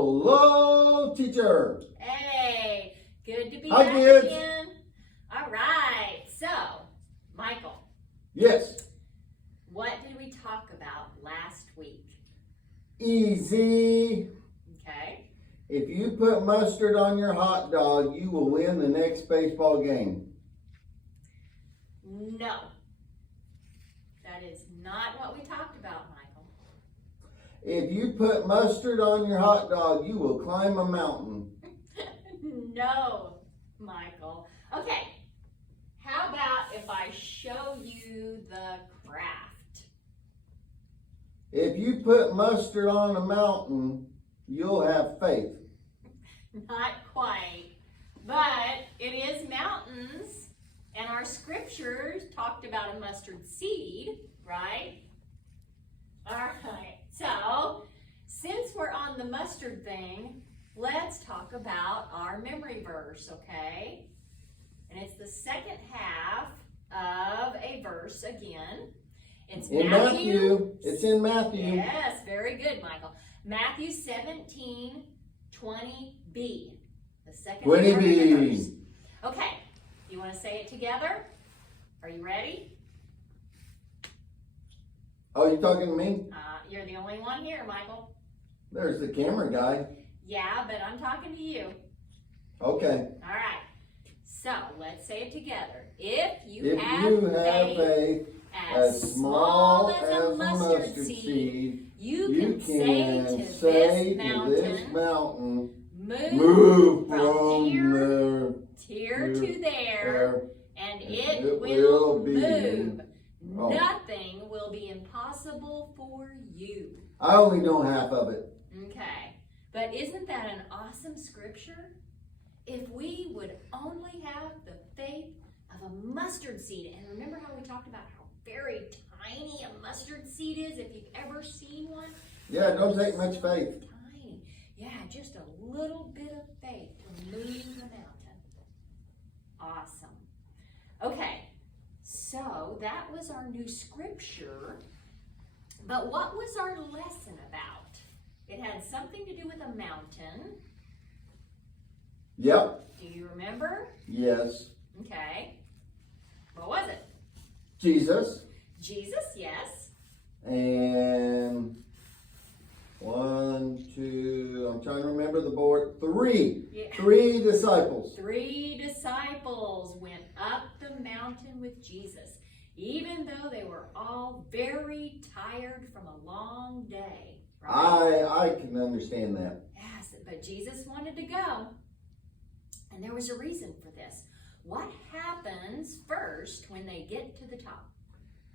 Hello, teacher. Hey, good to be Hi, back kids. again. All right, so, Michael, Yes. what did we talk about last week? Easy. Okay, If you put mustard on your hot dog, you will win the next baseball game. no, that is not what we talked about, Michael. If you put mustard on your hot dog, you will climb a mountain. No, Michael. Okay, how about if I show you the craft? If you put mustard on a mountain, you'll have faith. Not quite, but it is mountains, and our scriptures talked about a mustard seed, right? All right, so since we're on the mustard thing, let's talk about our memory verse, okay? And it's the second half of a verse again. It's In Matthew. It's in Matthew. Yes, very good, Michael. Matthew 17:20b. The second part of the 20b. verse. Okay, you want to say it together? Are you ready? Oh, you talking to me? You're the only one here, Michael. There's the camera guy. Yeah, but I'm talking to you. Okay. All right. So let's say it together. If you If have you have faith as small as a mustard seed, you can say to this mountain, move from here to there, and it will move. Oh. Nothing will be impossible for you. I only know half of it. Okay, but isn't that an awesome scripture? If we would only have the faith of a mustard seed, and remember how we talked about how very tiny a mustard seed is, if you've ever seen one? Yeah, it don't take much faith. Tiny. Yeah, just a little bit of faith to move the mountain. Awesome. Okay, so that was our new scripture, but what was our lesson about? It had something to do with a mountain. Yep. Do you remember? Yes. Okay. What was it? Jesus. Jesus, yes. And 1, 2, I'm trying to remember the board. 3. Yeah. 3 disciples. 3 disciples went up the mountain with Jesus, even though they were all very tired from a long day. Right? I can understand that. Yes, but Jesus wanted to go. And there was a reason for this. What happens first when they get to the top?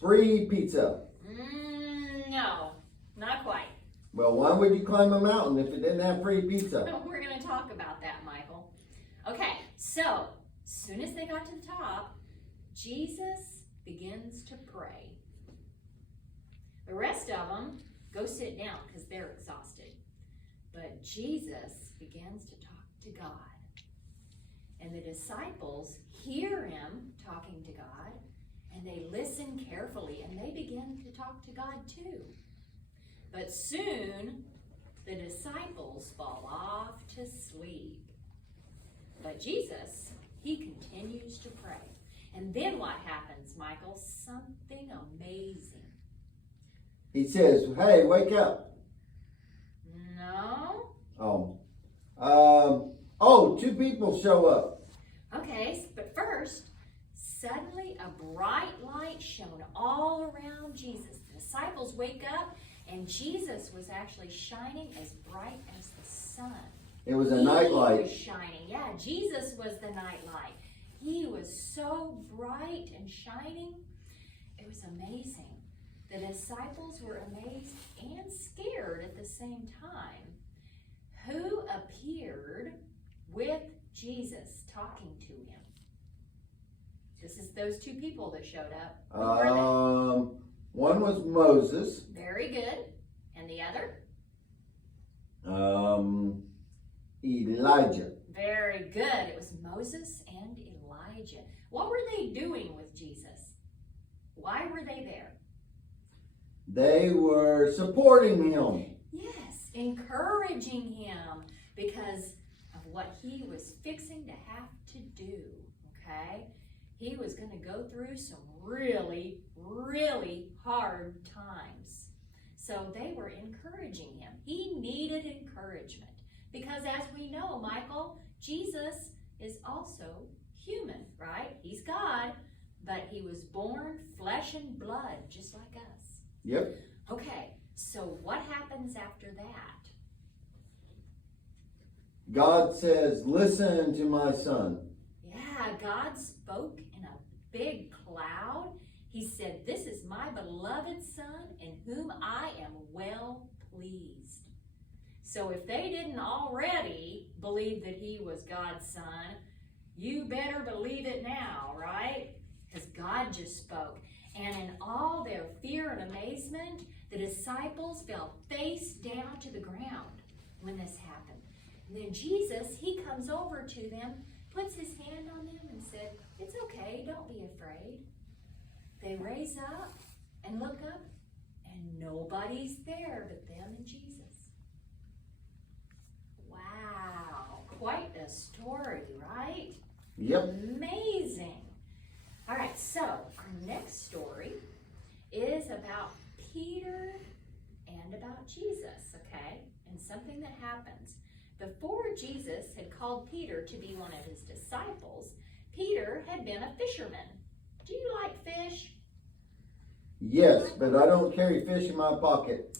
Free pizza. No, not quite. Well, why would you climb a mountain if it didn't have free pizza? We're going to talk about that, Michael. Okay, so as soon as they got to the top, Jesus begins to pray. The rest of them go sit down because they're exhausted. But Jesus begins to talk to God. And the disciples hear him talking to God, and they listen carefully, and they begin to talk to God too. But soon, the disciples fall off to sleep. But Jesus, he continues to pray. And then what happens, Michael? Something amazing. He says, hey, wake up. No? Oh, 2 people show up. Okay, but first, suddenly a bright light shone all around Jesus. The disciples wake up, and Jesus was actually shining as bright as the sun. It was a night light. He was shining. Yeah, Jesus was the night light. He was so bright and shining. It was amazing. The disciples were amazed and scared at the same time. Who appeared with Jesus talking to him? This is those 2 people that showed up. Who were they? One was Moses. Very good. And the other? Elijah. Very good. It was Moses and Elijah. What were they doing with Jesus? Why were they there? They were supporting him. Yes, encouraging encouraging him because of what he was fixing to have to do, okay? He was going to go through some really, really hard times. So they were encouraging him. He needed encouragement because, as we know, Michael, Jesus is also human, right? He's God, but he was born flesh and blood just like us. Yep. Okay, so what happens after that? God says, listen to my son. Yeah, God spoke in a big cloud. He said, this is my beloved son in whom I am well pleased. So if they didn't already believe that he was God's son, you better believe it now, right? Because God just spoke. And in all their fear and amazement, the disciples fell face down to the ground when this happened. And then Jesus, he comes over to them, puts his hand on them and said, it's okay, don't be afraid. They raise up and look up, and nobody's there but them and Jesus. Wow, quite a story, right? Yep. Amazing. All right, so our next story is about Peter and about Jesus, okay? And something that happens. Before Jesus had called Peter to be one of his disciples, Peter had been a fisherman. Do you like fish? Yes, but I don't carry fish in my pocket.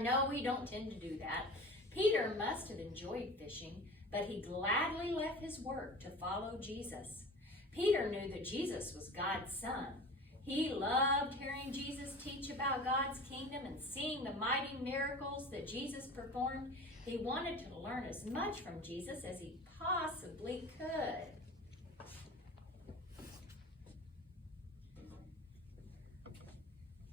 No, we don't tend to do that. Peter must have enjoyed fishing, but he gladly left his work to follow Jesus. Peter knew that Jesus was God's son. He loved hearing Jesus teach about God's kingdom and seeing the mighty miracles that Jesus performed. He wanted to learn as much from Jesus as he possibly could.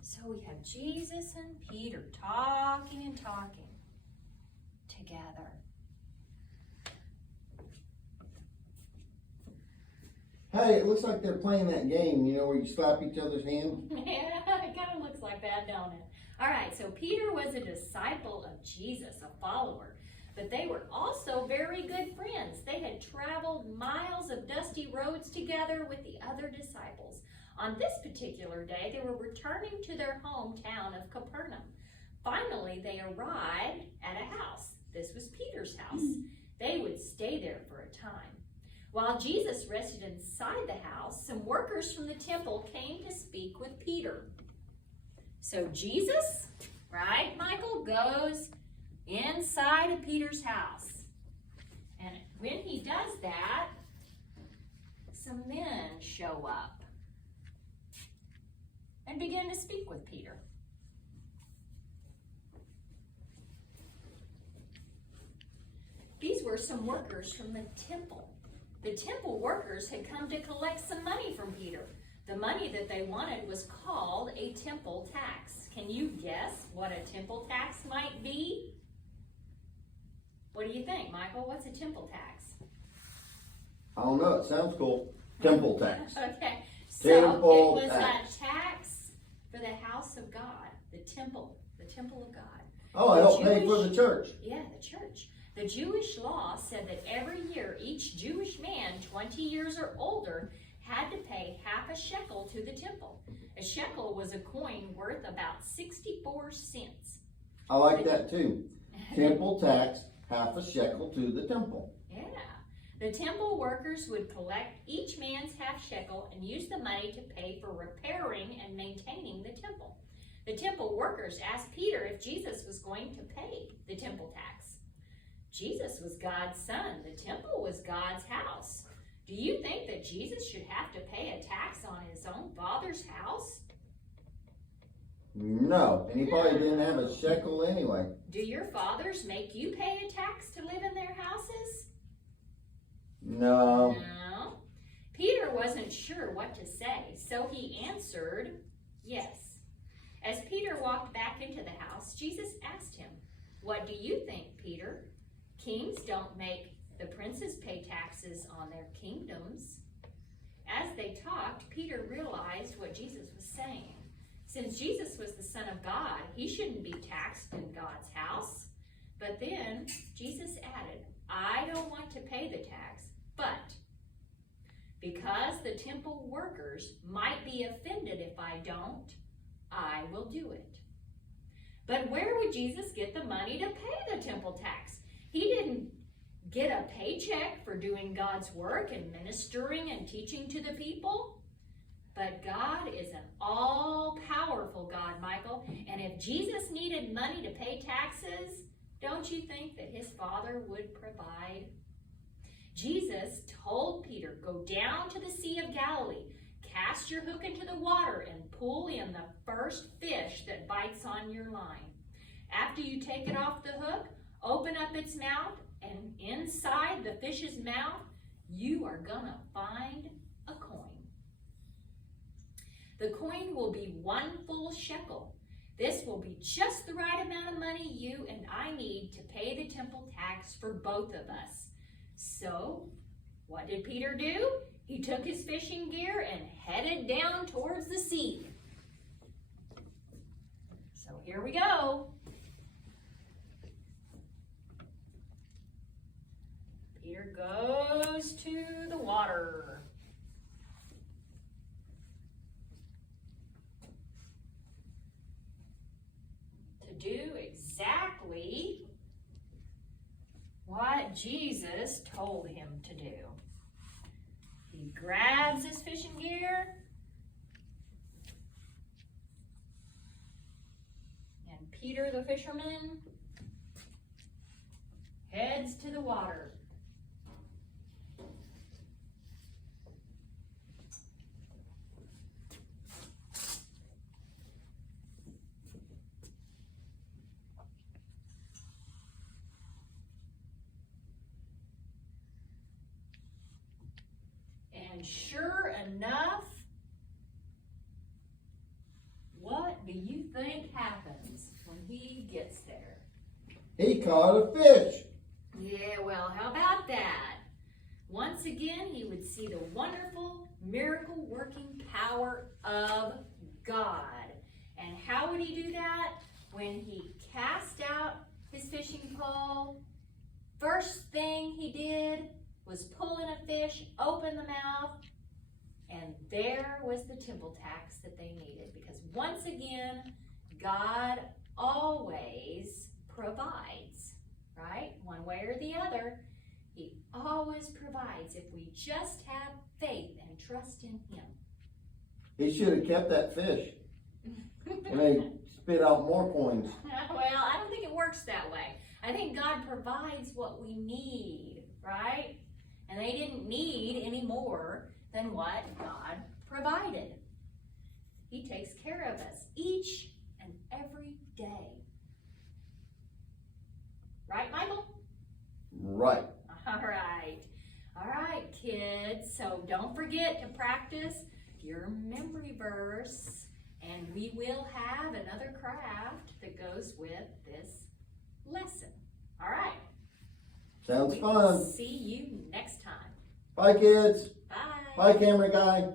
So we have Jesus and Peter talking and talking together. Hey, it looks like they're playing that game, you know, where you slap each other's hand. Yeah, it kind of looks like that, don't it? All right, so Peter was a disciple of Jesus, a follower, but they were also very good friends. They had traveled miles of dusty roads together with the other disciples. On this particular day, they were returning to their hometown of Capernaum. Finally, they arrived at a house. This was Peter's house. They would stay there for a time. While Jesus rested inside the house, some workers from the temple came to speak with Peter. So Jesus, right, Michael, goes inside of Peter's house. And when he does that, some men show up and begin to speak with Peter. These were some workers from the temple. The temple workers had come to collect some money from Peter. The money that they wanted was called a temple tax. Can you guess what a temple tax might be? What do you think, Michael? What's a temple tax? I don't know, it sounds cool. Temple tax. Okay, so Temple it was tax. a tax for the house of God, the temple of God. Oh, I help pay for the church. Yeah, the church. The Jewish law said that every year each Jewish man 20 years or older had to pay half a shekel to the temple. A shekel was a coin worth about 64 cents. I like that too. Temple tax, half a shekel to the temple. Yeah. The temple workers would collect each man's half shekel and use the money to pay for repairing and maintaining the temple. The temple workers asked Peter if Jesus was going to pay the temple tax. Jesus was God's son. The temple was God's house. Do you think that Jesus should have to pay a tax on his own father's house? No, and he probably didn't have a shekel anyway. Do your fathers make you pay a tax to live in their houses? No. No. Peter wasn't sure what to say, so he answered yes. As Peter walked back into the house, Jesus asked him, "What do you think, Peter? Kings don't make the princes pay taxes on their kingdoms." As they talked, Peter realized what Jesus was saying. Since Jesus was the Son of God, he shouldn't be taxed in God's house. But then Jesus added, I don't want to pay the tax, but because the temple workers might be offended if I don't, I will do it. But where would Jesus get the money to pay the temple tax? He didn't get a paycheck for doing God's work and ministering and teaching to the people. But God is an all-powerful God, Michael. And if Jesus needed money to pay taxes, don't you think that his Father would provide? Jesus told Peter, go down to the Sea of Galilee, cast your hook into the water, and pull in the first fish that bites on your line. After you take it off the hook, open up its mouth, and inside the fish's mouth, you are gonna find a coin. The coin will be 1 full shekel. This will be just the right amount of money you and I need to pay the temple tax for both of us. So, what did Peter do? He took his fishing gear and headed down towards the sea. So here we go. Peter goes to the water. To do exactly what Jesus told him to do. He grabs his fishing gear and Peter the fisherman heads to the water. And sure enough, what do you think happens when he gets there? He caught a fish. Yeah, well, how about that? Once again, he would see the wonderful, miracle-working power of God. And how would he do that? When he cast out his fishing pole, first thing he did was pull in a fish, open the mouth, and there was the temple tax that they needed. Because once again, God always provides, right? One way or the other, he always provides if we just have faith and trust in him. He should have kept that fish. And they spit out more coins. Well, I don't think it works that way. I think God provides what we need, right? And they didn't need any more than what God provided. He takes care of us each and every day. Right, Michael? Right. All right. All right, kids. So don't forget to practice your memory verse. And we will have another craft that goes with this lesson. All right. Sounds We fun. will see you next time. Bye, kids. Bye. Bye, camera guy.